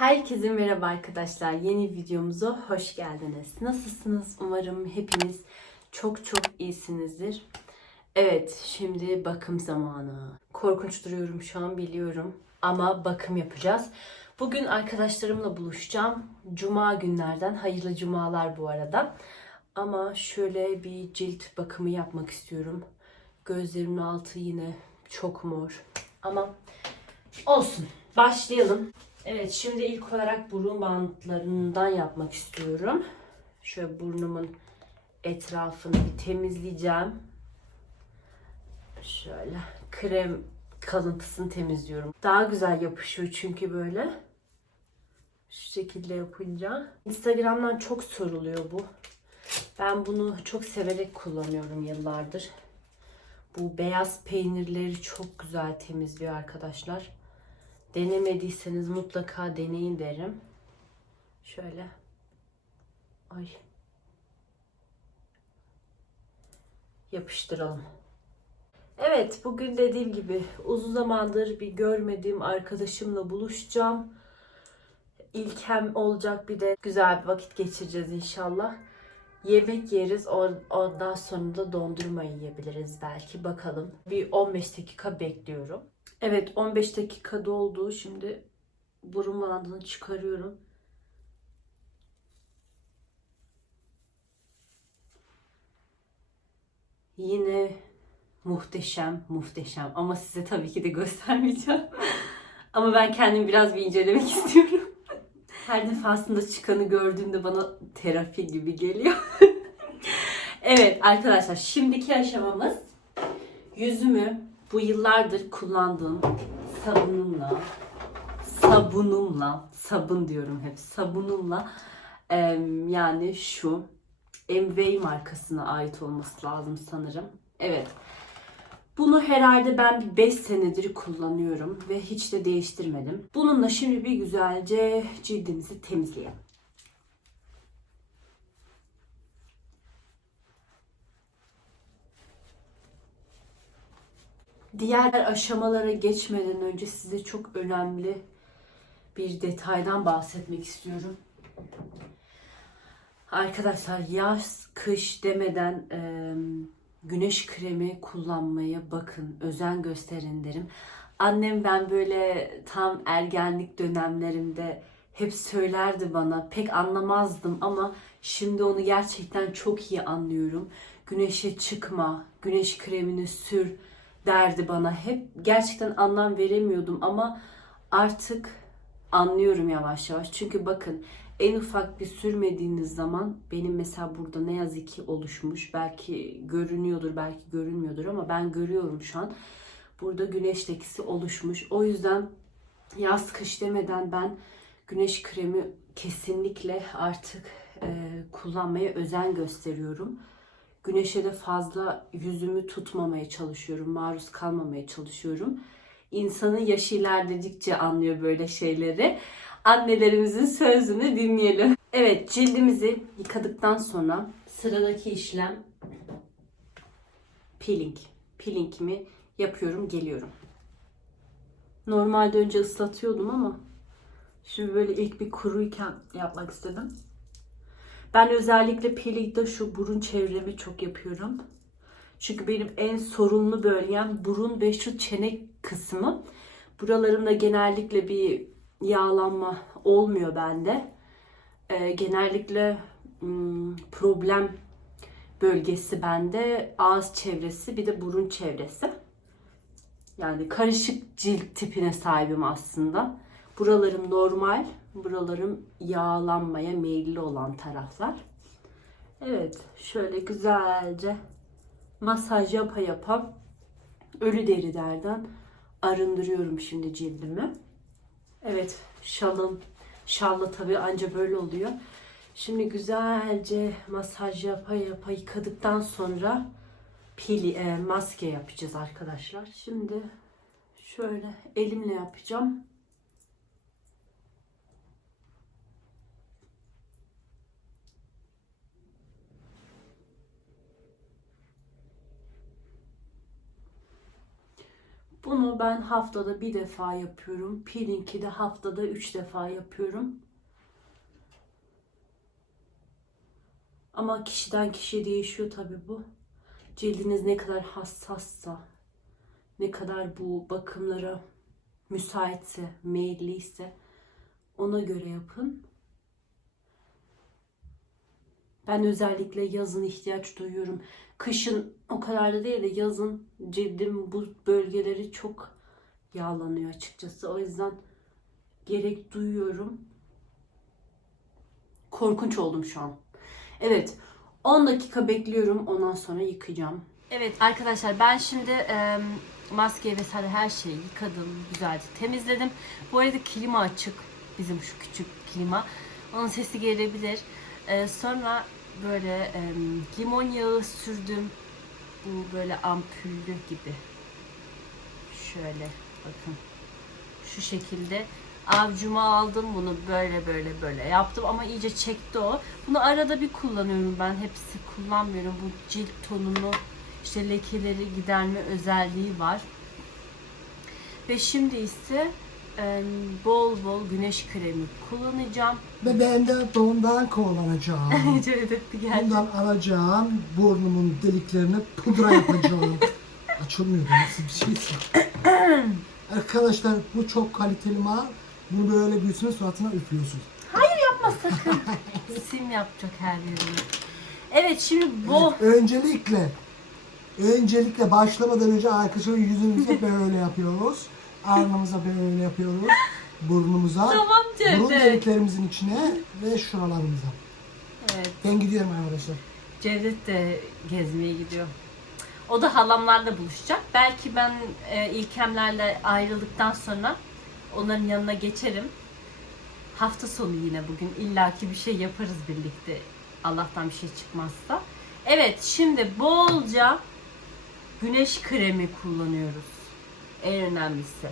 Herkese merhaba arkadaşlar. Yeni videomuza hoş geldiniz. Nasılsınız? Umarım hepiniz çok çok iyisinizdir. Evet, şimdi bakım zamanı. Korkunç duruyorum şu an biliyorum ama bakım yapacağız. Bugün arkadaşlarımla buluşacağım. Cuma günlerden. Hayırlı cumalar bu arada. Ama şöyle bir cilt bakımı yapmak istiyorum. Gözlerimin altı yine çok mor. Ama olsun. Başlayalım. Evet şimdi ilk olarak burun bantlarından yapmak istiyorum. Şöyle burnumun etrafını bir temizleyeceğim. Şöyle krem kalıntısını temizliyorum. Daha güzel yapışıyor çünkü böyle. Şu şekilde yapınca. Instagram'dan çok soruluyor bu. Ben bunu çok severek kullanıyorum yıllardır. Bu beyaz peynirleri çok güzel temizliyor arkadaşlar. Denemediyseniz mutlaka deneyin derim. Şöyle. Ay. Yapıştıralım. Evet, bugün dediğim gibi uzun zamandır bir görmediğim arkadaşımla buluşacağım. İlkem olacak bir de güzel bir vakit geçireceğiz inşallah. Yemek yeriz. Ondan sonra da dondurma yiyebiliriz belki. Bakalım. Bir 15 dakika bekliyorum. Evet 15 dakika doldu. Şimdi burun bandını çıkarıyorum. Yine muhteşem, muhteşem. Ama size tabii ki de göstermeyeceğim. Ama ben kendimi biraz bir incelemek istiyorum. Her defasında çıkanı gördüğümde bana terapi gibi geliyor. evet arkadaşlar şimdiki aşamamız yüzümü bu yıllardır kullandığım sabunumla sabunumla sabun diyorum hep sabunumla yani şu MV markasına ait olması lazım sanırım. Evet. Bunu herhalde ben 5 senedir kullanıyorum ve hiç de değiştirmedim. Bununla şimdi bir güzelce cildimizi temizleyelim. Diğer aşamalara geçmeden önce size çok önemli bir detaydan bahsetmek istiyorum. Arkadaşlar yaz, kış demeden e, güneş kremi kullanmaya bakın, özen gösterin derim. Annem ben böyle tam ergenlik dönemlerimde hep söylerdi bana. Pek anlamazdım ama şimdi onu gerçekten çok iyi anlıyorum. Güneşe çıkma, güneş kremini sür derdi bana. Hep gerçekten anlam veremiyordum ama artık anlıyorum yavaş yavaş. Çünkü bakın en ufak bir sürmediğiniz zaman benim mesela burada ne yazık ki oluşmuş. Belki görünüyordur, belki görünmüyordur ama ben görüyorum şu an. Burada güneş lekesi oluşmuş. O yüzden yaz kış demeden ben güneş kremi kesinlikle artık e, kullanmaya özen gösteriyorum. Güneşe de fazla yüzümü tutmamaya çalışıyorum, maruz kalmamaya çalışıyorum. İnsanın yaşı ilerledikçe anlıyor böyle şeyleri. Annelerimizin sözünü dinleyelim. Evet, cildimizi yıkadıktan sonra sıradaki işlem peeling. Peelingimi yapıyorum, geliyorum. Normalde önce ıslatıyordum ama şimdi böyle ilk bir kuruyken yapmak istedim. Ben özellikle peelingde şu burun çevremi çok yapıyorum. Çünkü benim en sorunlu bölgem burun ve şu çene kısmı. Buralarımda genellikle bir yağlanma olmuyor bende. Ee, genellikle hmm, problem bölgesi bende ağız çevresi bir de burun çevresi. Yani karışık cilt tipine sahibim aslında. Buralarım normal, buralarım yağlanmaya meyilli olan taraflar. Evet, şöyle güzelce masaj yapa yapa ölü derilerden arındırıyorum şimdi cildimi. Evet, şalım, şalla tabii anca böyle oluyor. Şimdi güzelce masaj yapa yapa yıkadıktan sonra pili, e, maske yapacağız arkadaşlar. Şimdi şöyle elimle yapacağım. Bunu ben haftada bir defa yapıyorum. Peeling'i de haftada üç defa yapıyorum. Ama kişiden kişiye değişiyor tabii bu. Cildiniz ne kadar hassassa, ne kadar bu bakımlara müsaitse, meyilliyse ona göre yapın. Ben özellikle yazın ihtiyaç duyuyorum. Kışın o kadar da değil de yazın cildim bu bölgeleri çok yağlanıyor açıkçası. O yüzden gerek duyuyorum. Korkunç oldum şu an. Evet. 10 dakika bekliyorum. Ondan sonra yıkayacağım. Evet arkadaşlar ben şimdi e, maskeyi vesaire her şeyi yıkadım. Güzelce temizledim. Bu arada klima açık. Bizim şu küçük klima. Onun sesi gelebilir. E, sonra böyle e, limon yağı sürdüm. Bu böyle ampullü gibi. Şöyle bakın. Şu şekilde avcuma aldım bunu böyle böyle böyle yaptım ama iyice çekti o. Bunu arada bir kullanıyorum ben. Hepsi kullanmıyorum. Bu cilt tonunu işte lekeleri giderme özelliği var. Ve şimdi ise bol bol güneş kremi kullanacağım. Ve ben de bundan kullanacağım. Cevdet geldi. Bundan alacağım, burnumun deliklerine pudra yapacağım. Açılmıyor bu nasıl bir şeyse. Arkadaşlar bu çok kaliteli mal. Bunu böyle büyüsün suratına üflüyorsun. Yapma sakın. Sim yapacak her yerini. Evet şimdi bol. Evet, öncelikle öncelikle başlamadan önce arkadaşlar yüzümüze böyle yapıyoruz. Alnımıza böyle yapıyoruz. Burnumuza. Tamam Burun Cevdet. deliklerimizin içine ve şuralarımıza. Evet. Ben gidiyorum arkadaşlar. Cevdet de gezmeye gidiyor. O da halamlarla buluşacak. Belki ben e, İlkemlerle ayrıldıktan sonra onların yanına geçerim. Hafta sonu yine bugün illaki bir şey yaparız birlikte. Allah'tan bir şey çıkmazsa. Evet şimdi bolca güneş kremi kullanıyoruz. En önemlisi.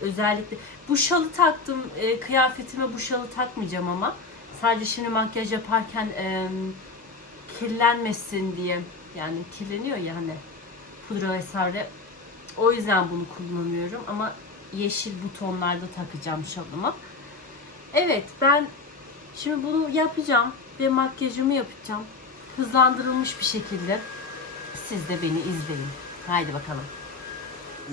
Özellikle bu şalı taktım. E, kıyafetime bu şalı takmayacağım ama. Sadece şimdi makyaj yaparken e, kirlenmesin diye. Yani kirleniyor ya hani pudra vesaire. O yüzden bunu kullanıyorum ama yeşil bu tonlarda takacağım şalıma. Evet ben şimdi bunu yapacağım ve makyajımı yapacağım. Hızlandırılmış bir şekilde. Siz de beni izleyin. Haydi bakalım. Oh,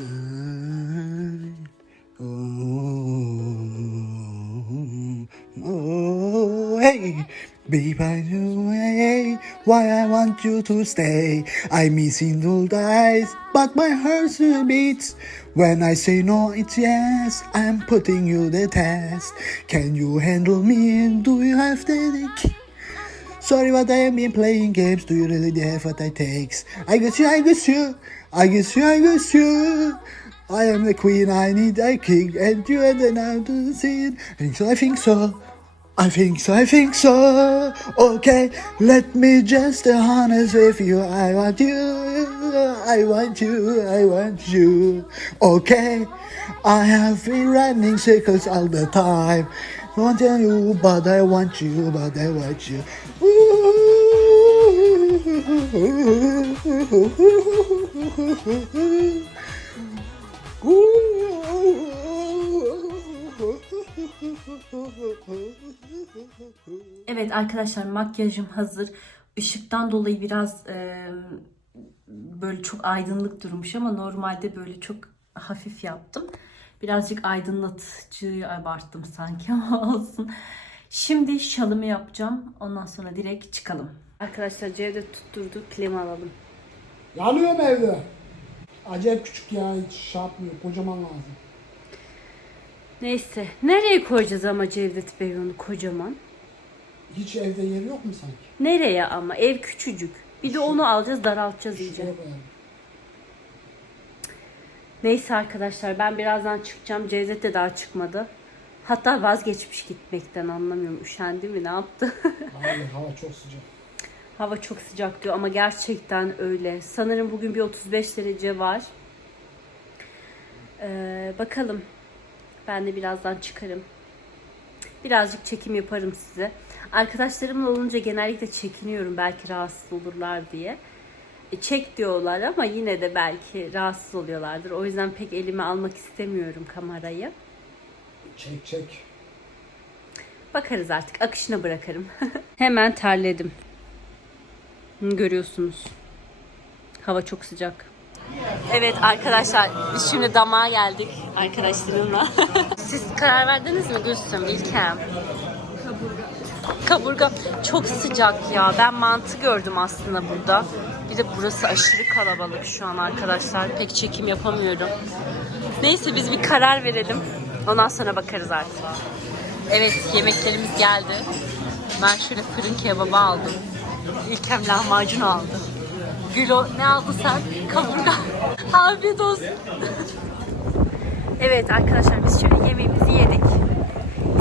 hey, I hey, why I want you to stay. I missing all days, but my heart still beats. When I say no, it's yes. I'm putting you the test. Can you handle me? Do you have the key? Sorry, but I have been playing games. Do you really have what it takes? I guess you, I guess you, I guess you, I guess you. I am the queen, I need a king, and you and then I'm to the scene. And so I think so. I think so, I think so. Okay, let me just be honest with you. I want you, I want you, I want you. Okay, I have been running circles all the time. Want you, but I want you, but I want you. Evet arkadaşlar makyajım hazır. Işıktan dolayı biraz e, böyle çok aydınlık durmuş ama normalde böyle çok hafif yaptım. Birazcık aydınlatıcıyı abarttım sanki ama olsun. Şimdi şalımı yapacağım. Ondan sonra direkt çıkalım. Arkadaşlar Cevdet tutturdu. Klima alalım. Yanıyor mu evde? Acayip küçük ya hiç şey yapmıyor. Kocaman lazım. Neyse. Nereye koyacağız ama Cevdet Bey onu kocaman? Hiç evde yeri yok mu sanki? Nereye ama? Ev küçücük. Bir de onu alacağız daraltacağız iyice. Şuraya koyalım. Neyse arkadaşlar ben birazdan çıkacağım. Cevdet de daha çıkmadı. Hatta vazgeçmiş gitmekten anlamıyorum. Üşendi mi ne yaptı? Hayır hava çok sıcak. Hava çok sıcak diyor ama gerçekten öyle. Sanırım bugün bir 35 derece var. Ee, bakalım. Ben de birazdan çıkarım. Birazcık çekim yaparım size. Arkadaşlarımla olunca genellikle çekiniyorum. Belki rahatsız olurlar diye. E, Çek diyorlar ama yine de belki rahatsız oluyorlardır. O yüzden pek elime almak istemiyorum kamerayı. Çek çek. Bakarız artık. Akışına bırakırım. Hemen terledim. Görüyorsunuz. Hava çok sıcak. Evet arkadaşlar biz şimdi damağa geldik arkadaşlarımla. Siz karar verdiniz mi Gülsüm, İlkem? Kaburga. Kaburga çok sıcak ya. Ben mantı gördüm aslında burada. Bir de burası aşırı kalabalık şu an arkadaşlar. Pek çekim yapamıyorum. Neyse biz bir karar verelim. Ondan sonra bakarız artık. Evet yemeklerimiz geldi. Ben şöyle fırın kebabı aldım. İlkem lahmacun aldı. Gülo ne aldın sen? Kaburga. Afiyet olsun. evet arkadaşlar biz şöyle yemeğimizi yedik.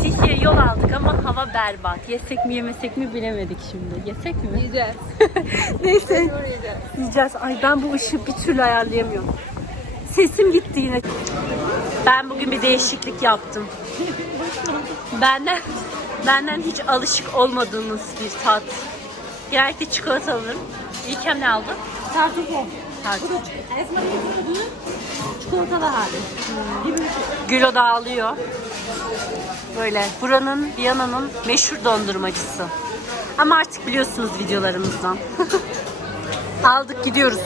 Tihye yol aldık ama hava berbat. Yesek mi yemesek mi bilemedik şimdi. Yesek mi? Yiyeceğiz. Neyse. yiyeceğiz. Yiyeceğiz. Ay ben bu ışığı bir türlü ayarlayamıyorum. Sesim gitti yine. Ben bugün bir değişiklik yaptım. Benden benden hiç alışık olmadığınız bir tat. Genellikle çikolata alırım. İlkem ne aldın? Tartufo. Tart. Esma getirdiği çikolatalı hali. Gülo da alıyor. Böyle buranın Viyana'nın meşhur dondurmacısı. Ama artık biliyorsunuz videolarımızdan. Aldık gidiyoruz.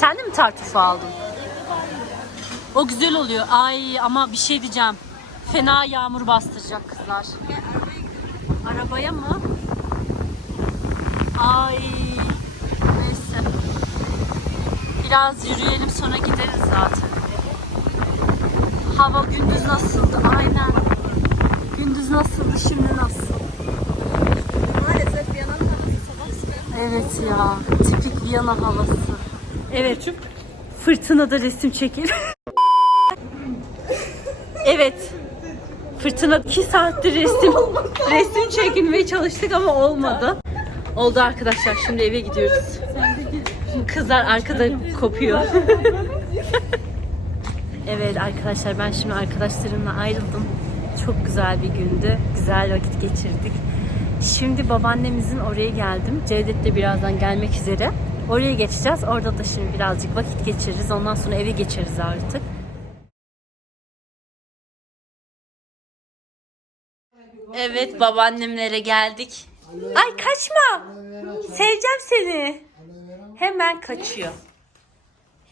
Sen de mi tartufo aldın? O güzel oluyor. Ay ama bir şey diyeceğim. Fena yağmur bastıracak kızlar. Arabaya mı? Ay. Neyse. Biraz yürüyelim sonra gideriz zaten. Hava gündüz nasıldı? Aynen. Gündüz nasıldı, şimdi nasıl? Maalesef Viyana'nın havası sabah sıcak. Evet ya, tipik Viyana havası. Evet, fırtınada resim çekil. evet, fırtına 2 saattir resim resim çekilmeye çalıştık ama olmadı. Oldu arkadaşlar, şimdi eve gidiyoruz. Kızlar arkada kopuyor. Evet arkadaşlar ben şimdi arkadaşlarımla ayrıldım. Çok güzel bir gündü. Güzel vakit geçirdik. Şimdi babaannemizin oraya geldim. Cevdet de birazdan gelmek üzere. Oraya geçeceğiz. Orada da şimdi birazcık vakit geçiririz. Ondan sonra eve geçeriz artık. Evet babaannemlere geldik. Ay kaçma. Seveceğim seni. Hemen kaçıyor.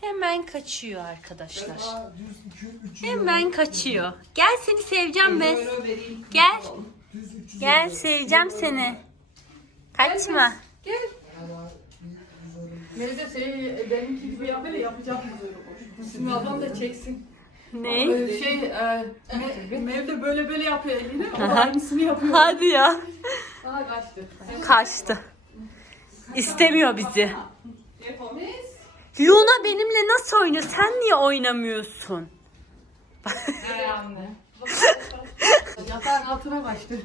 Hemen kaçıyor arkadaşlar. Düz 2 3 Hemen kaçıyor. Gel seni seveceğim ben. Gel. düz 300 Gel seveceğim seni. Kaçma. Melisa şey benimki gibi yap böyle yapacak mı. Şimdi adam da çeksin. Ne? Şey, e, Me- Mev de böyle böyle yapıyor elini. O da aynısını yapıyor. Hadi ya. Aha kaçtı. Kaçtı. İstemiyor bizi. Yapamayız. Luna benimle nasıl oynuyor? Sen niye oynamıyorsun? Ay anne. Yatağın altına kaçtı.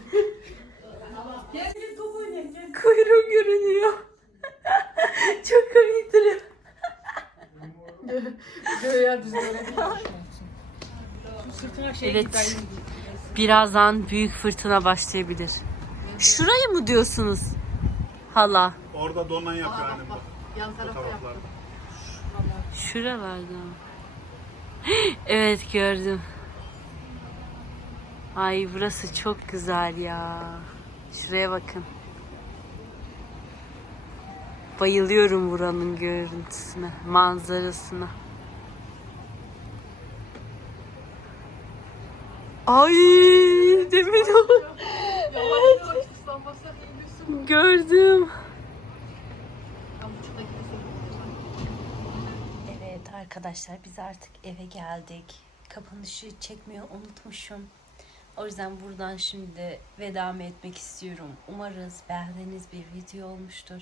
Gel gel top oynayalım gel. Kuyruğu görünüyor. Çok komik duruyor. Göğe düz böyle. Sırtına şey Evet. Birazdan büyük fırtına başlayabilir. Şurayı mı diyorsunuz? Hala. Orada donan yapıyor annem bak. Yan. Taraflarda. Şuralarda. Evet gördüm. Ay burası çok güzel ya. Şuraya bakın. Bayılıyorum buranın görüntüsüne, manzarasına. Ay demin o. Gördüm. Ben buçukta gidesim. Evet arkadaşlar biz artık eve geldik. Kapanışı çekmeyi unutmuşum. O yüzden buradan şimdi vedamı etmek istiyorum. Umarız beğendiğiniz bir video olmuştur.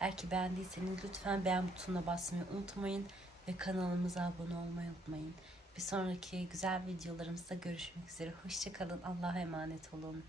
Eğer ki beğendiyseniz lütfen beğen butonuna basmayı unutmayın. Ve kanalımıza abone olmayı unutmayın. Bir sonraki güzel videolarımızda görüşmek üzere. Hoşçakalın. Allah'a emanet olun.